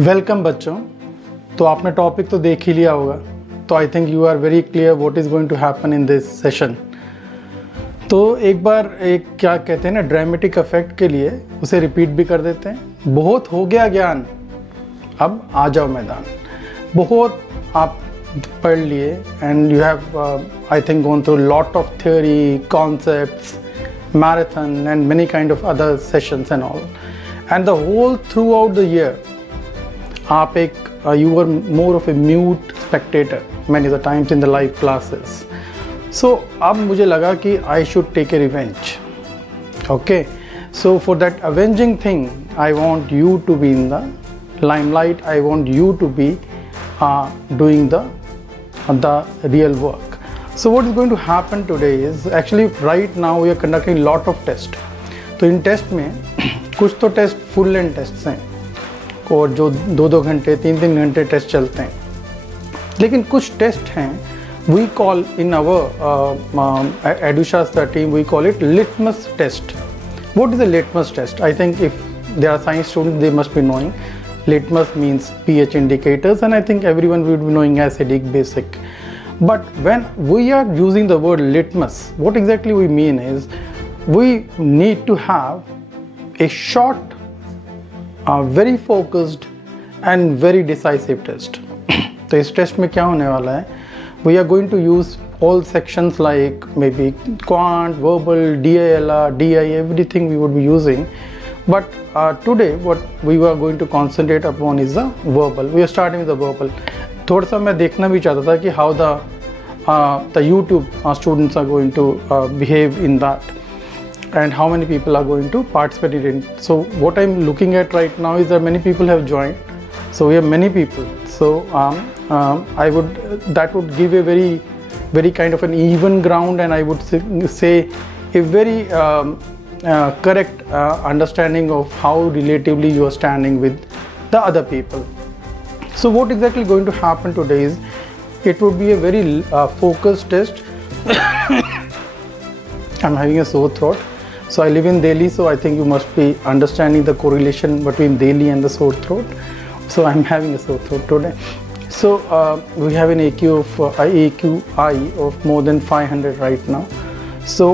Welcome बच्चों। तो आपने टॉपिक तो देख ही लिया होगा, तो I think you are very clear what is going to happen in this session. तो एक बार एक क्या कहते हैं ना, ड्रामेटिक इफेक्ट के लिए उसे रिपीट भी कर देते हैं। बहुत हो गया ज्ञान, अब आ जाओ मैदान। बहुत आप पढ़ लिए and you have I think gone through lot of theory, concepts, marathon and many kind of other sessions and all, and the whole throughout the year आप एक you were more of a mute spectator many of the times in the live classes. So अब मुझे लगा कि I should take a revenge. Okay, so for that avenging thing I want you to be in the limelight. I want you to be doing the real work. So what is going to happen today is actually right now we are conducting lot of tests. तो इन test में कुछ तो test full length test हैं और जो 2-2 घंटे 3-3 घंटे test चलते हैं, लेकिन कुछ टेस्ट हैं we call in our EduShastra team we call it litmus test. What is a litmus test? I think if they are science students they must be knowing. Litmus means pH indicators, and I think everyone would be knowing acidic, basic. But when we are using the word litmus, what exactly we mean is we need to have a short, very focused and very decisive test. तो इस test में क्या होने वाला है? We are going to use all sections like maybe Quant, verbal, DILR, DI, everything we would be using. But today what we were going to concentrate upon is the verbal. We are starting with the verbal. थोड़ा सा मैं देखना भी चाहता था कि how the YouTube students are going to behave in that, and how many people are going to participate in it. So what I'm looking at right now is that many people have joined. So we have many people. So that would give a very kind of an even ground, and I would say a very correct understanding of how relatively you are standing with the other people. So what exactly going to happen today is it would be a very focused test. I'm having a sore throat. So I live in Delhi, so I think you must be understanding the correlation between Delhi and the sore throat. So I'm having a sore throat today. So we have an AQI of more than 500 right now. So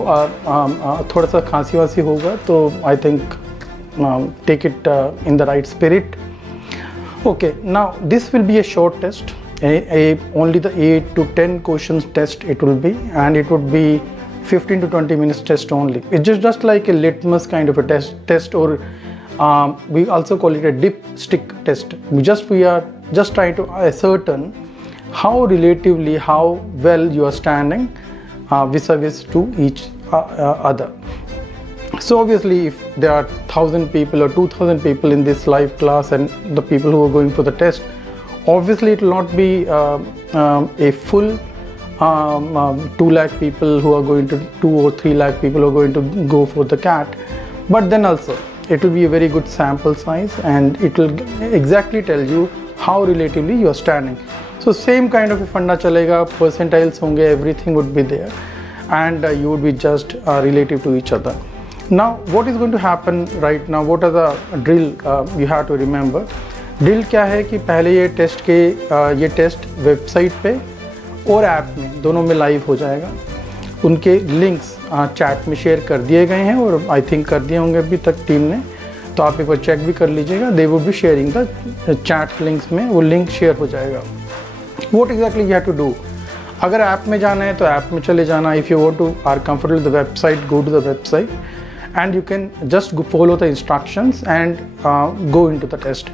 थोड़ा सा खांसी वासी होगा, तो I think take it in the right spirit. Okay, now this will be a short test, only the 8 to 10 questions test it will be, and it would be 15 to 20 minutes test only. It's just like a litmus kind of a test, or we also call it a dipstick test. We are just trying to ascertain how relatively how well you are standing vis-a-vis to each other. So obviously if there are 1,000 people or 2,000 people in this live class and the people who are going for the test, obviously it will not be a full 2 lakh people who are going to 2 or 3 lakh people who are going to go for the CAT, but then also it will be a very good sample size, and it will exactly tell you how relatively you are standing. So same kind of a funda chalega, percentiles honge, everything would be there, and you would be just relative to each other. Now what is going to happen right now? What are the drill you have to remember? Drill क्या है कि पहले ये test website पे और app में दोनों में लाइव हो जाएगा. उनके लिंक्स चैट में शेयर कर दिए गए हैं, और आई थिंक कर दिए होंगे अभी तक टीम ने, तो आप एक बार चेक भी कर लीजिएगा. They would be sharing the chat links में, वो लिंक शेयर हो जाएगा. What exactly you have to do? अगर ऐप में जाना है तो ऐप में चले जाना. If you want to are comfortable with the website, go to the website, and you can just follow the instructions and go into the test.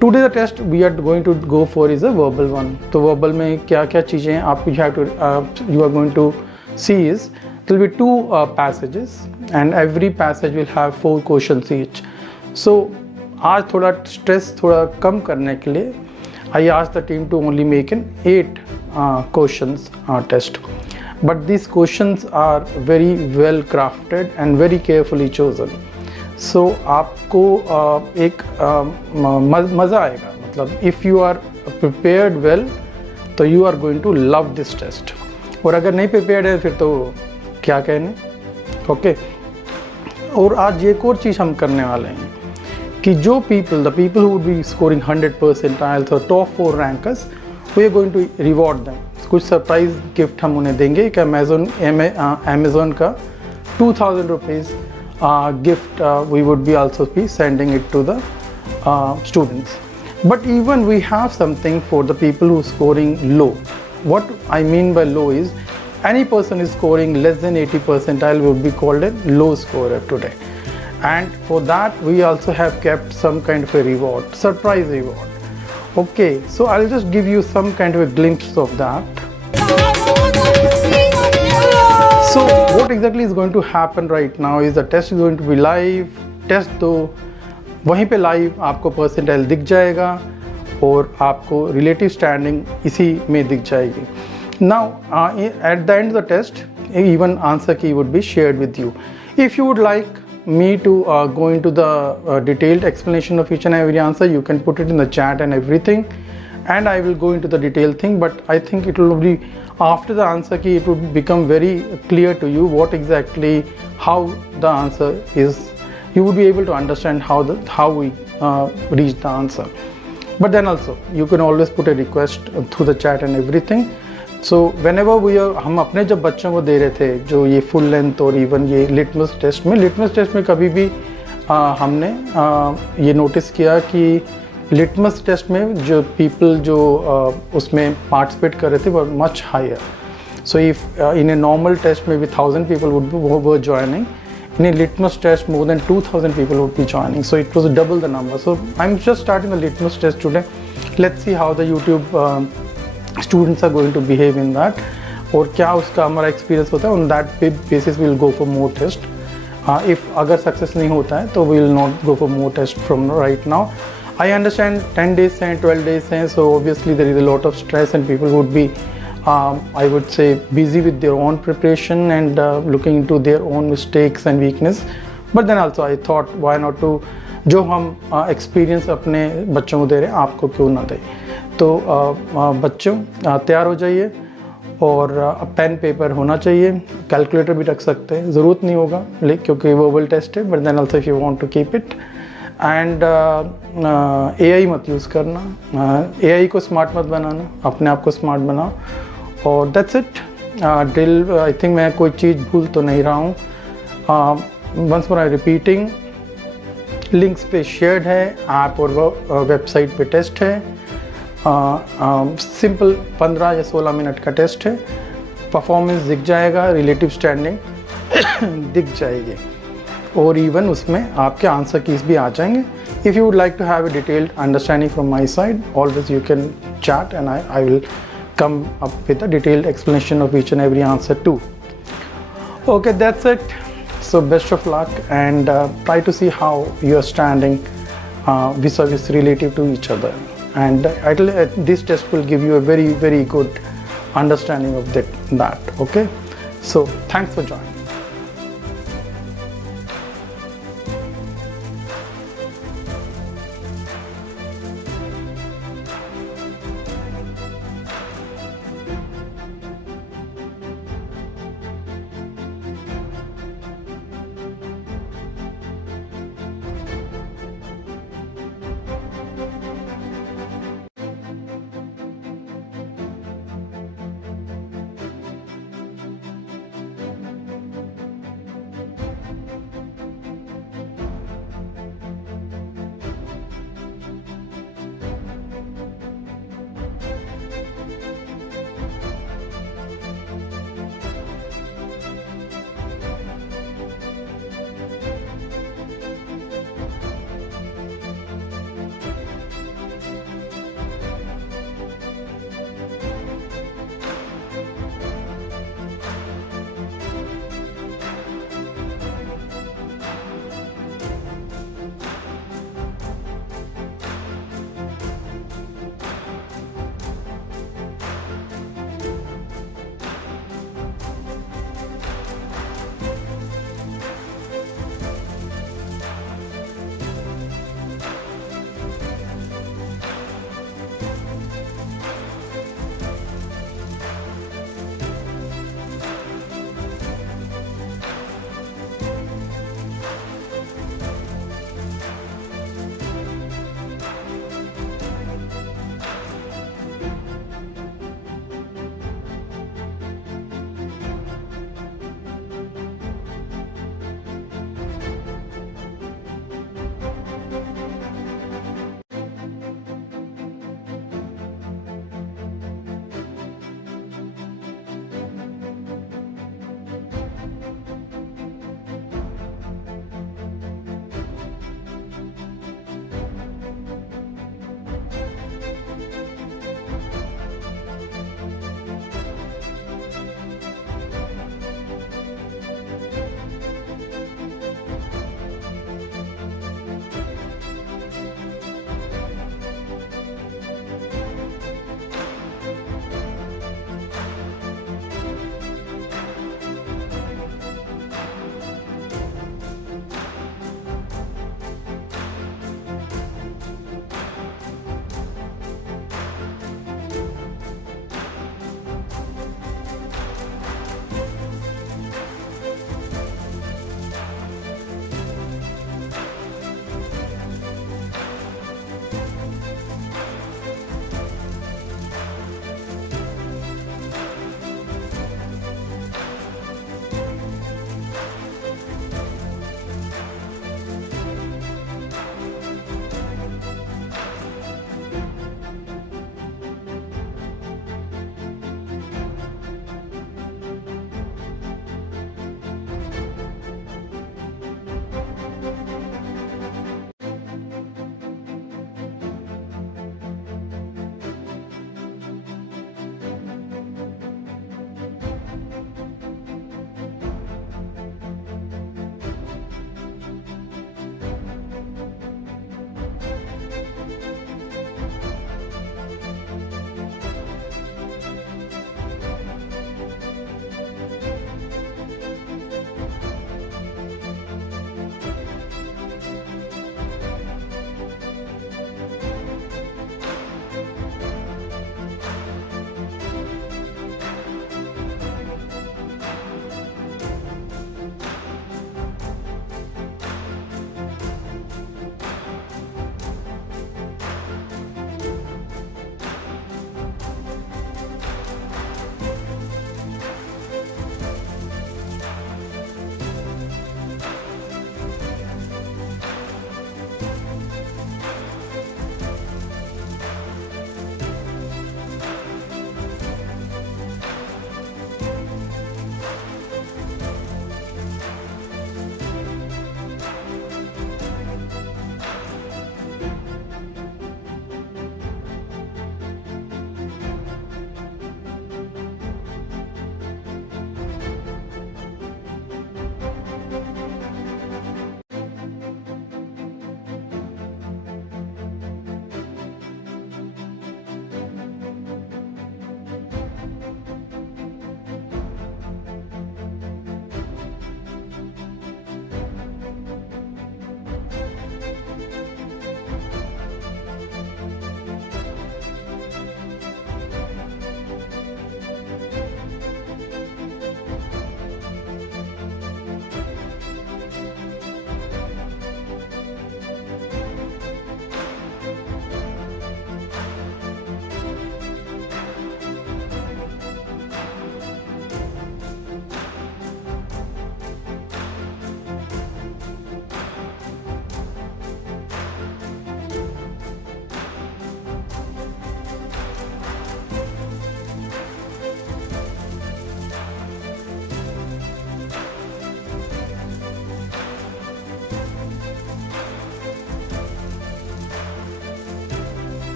Today the test we are going to go for is a verbal one. तो verbal में क्या क्या चीज़ें आप you are going to see is there will be 2 passages, and every passage will have 4 questions each. So आज थोड़ा stress थोड़ा कम करने के लिए I asked the team to only make an 8 questions test, but these questions are very well crafted and very carefully chosen. So आपको एक मज़ा आएगा. मतलब if you are prepared well, तो you are going to love this test. और अगर नहीं prepared है फिर तो क्या कहने, ओके। और आज एक और चीज़ हम करने वाले हैं कि जो the people who would be scoring 100 percentiles और top 4 rankers, we are going to reward them. कुछ सरप्राइज गिफ्ट हम उन्हें देंगे कि अमेज़ॉन का 2000 rupees gift we would be also be sending it to the students. But even we have something for the people who scoring low. What I mean by low is any person is scoring less than 80 percentile would be called a low scorer today. And for that we also have kept some kind of a reward, surprise reward. Okay, so I'll just give you some kind of a glimpse of that. So what exactly is going to happen right now is the test is going to be live. Test दो, वहीं पे live आपको percentile दिख जाएगा और आपको relative standing इसी में दिख जाएगी. Now at the end of the test even answer key would be shared with you. If you would like me to go into the detailed explanation of each and every answer, you can put it in the chat and everything, and I will go into the detailed thing. But I think it will be after the answer key, it would become very clear to you what exactly how the answer is. You would be able to understand how we reach the answer. But then also you can always put a request through the chat and everything. So whenever we are, हम अपने जब बच्चों को दे रहे थे जो ये full length और इवन ये लिटमस टेस्ट में कभी भी हमने ये नोटिस किया कि लिटमस टेस्ट में जो पीपल जो उसमें पार्टिसिपेट कर रहे थे वो much higher. So if in a normal test में भी 1000 people were joining, in a litmus test more than 2000 people would be joining, so it was double the number. So I'm just starting the litmus test today. Let's see how the YouTube students are going to behave in that, और क्या उसका हमारा experience होता है. On that basis we'll go for more test. If अगर success नहीं होता है तो we'll not go for more test from right now. I understand 10 days हैं, 12 days हैं, so obviously there is a lot of stress and people would be I would say busy with their own preparation and looking into their own mistakes and weakness. But then also I thought why not to जो हम experience अपने बच्चों को दे रहे हैं आपको क्यों ना दें. तो बच्चों तैयार हो जाइए और पेन पेपर होना चाहिए, कैलकुलेटर भी रख सकते हैं, ज़रूरत नहीं होगा क्योंकि वर्बल टेस्ट है. But then also if you want to keep it and AI मत यूज़ करना, AI को स्मार्ट मत बनाना, अपने आप को स्मार्ट बनाओ. और that's it. Drill I think मैं कोई चीज़ भूल तो नहीं रहा हूँ. Once more I repeating, links पे शेयर्ड है, ऐप और वेबसाइट पे टेस्ट है. सिंपल 15 या 16 मिनट का टेस्ट है. परफॉर्मेंस दिख जाएगा, रिलेटिव स्टैंडिंग दिख जाएगी और इवन उसमें आपके आंसर कीज भी आ जाएंगे. If you would like to have a detailed understanding from my side, always you can chat and I will come up with a detailed explanation of each and every answer too. Okay, that's it. So best of luck and try to see how you are standing vis-a-vis relative to each other, and this test will give you a very good understanding of that. Okay, so thanks for joining.